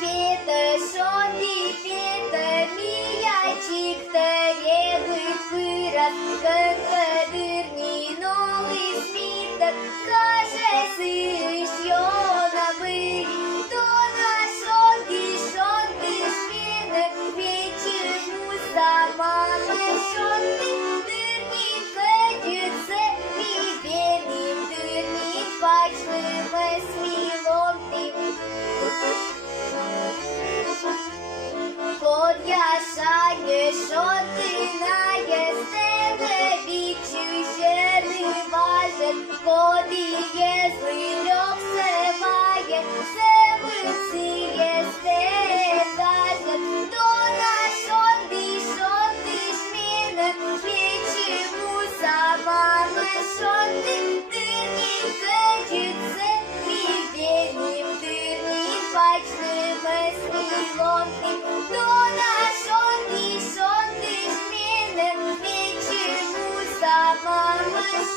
Піте, шонді, піте, міячик, терєвий вираз, конкадирні новий сміток, каже, сиш, йона вирі, то на шонді, шпіне, вечірну сама, шонді, дирні, кадюце, мій бєнім, дирні, бачливе смілом тим. Подяшає, що ти наєстене, відчує, не важен, коли є злильок, все має, все виціє, сте дажен, то на шонди, шміне, відчиму сама, шонди, дирні, кадюце, мій бєнім, дирні, бачливе смілом тим.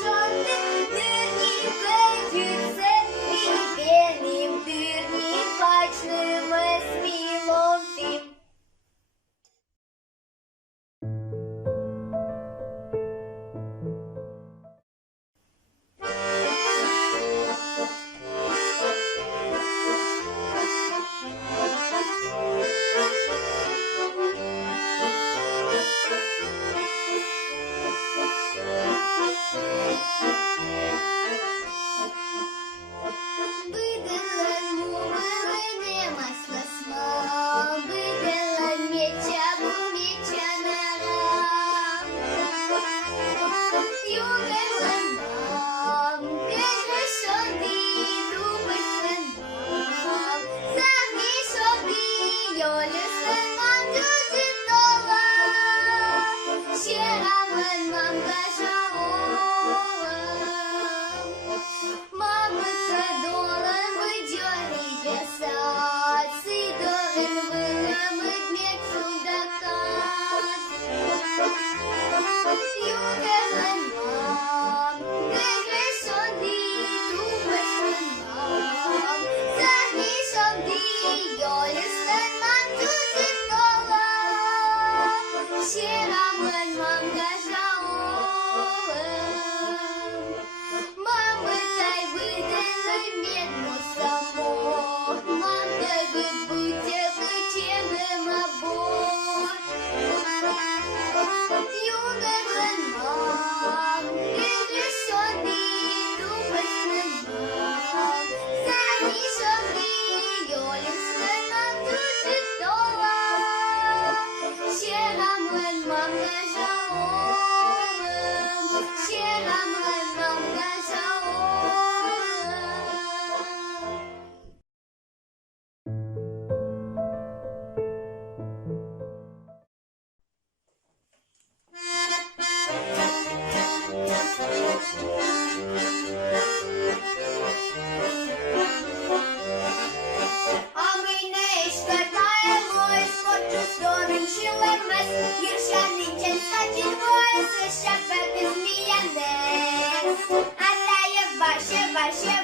Шонди, дирні, кадюце, мій бєнім, дирні, бачливе смілом тим.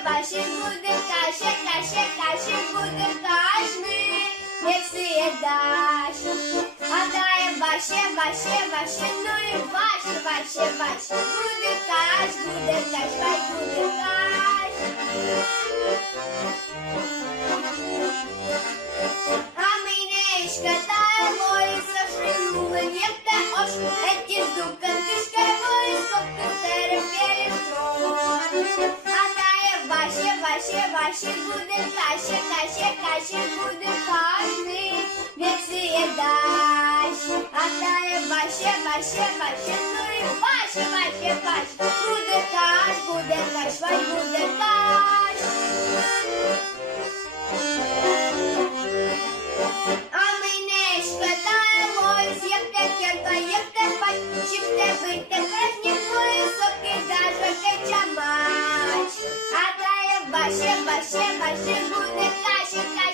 Ваше буде каше буде кашни, як сієдаш. А дає ваше, ну і ваше, буде каш, хай буде каш. А минешка таємо і сошли нєвте ош, еті зукантишке високо терпєлі штрон. Ваше буде каше буде кашни, як сієдаш. А дає ваше, ну і ваше, буде каш, хай буде каш. А минешка таємо, як те кірка, як те пать, чи в тебе прежні високі, даже кечамач. Ваше буде каше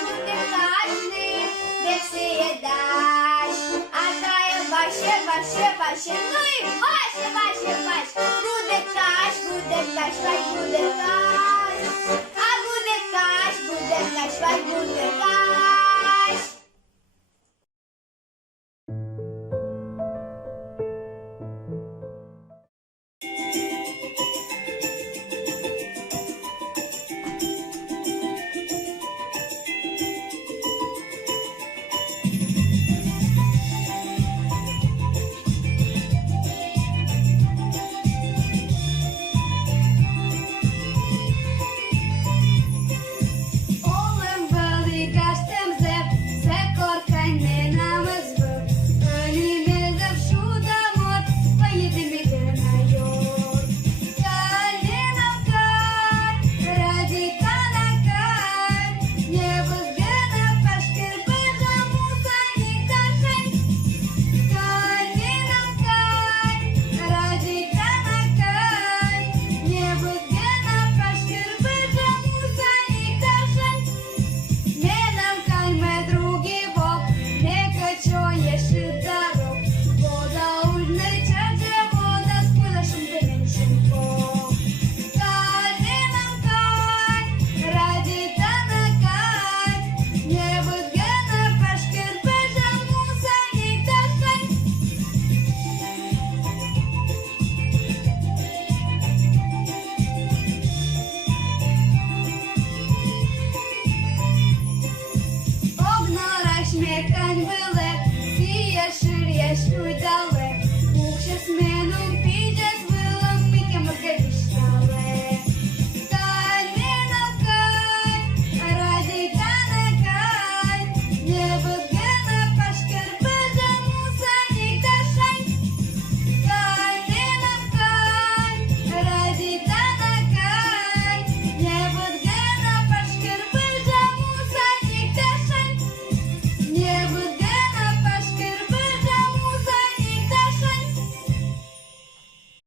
буде кашни, як сієдаш. А дає ваше, ну і ваше, буде каш, хай буде каш. А буде каш, хай буде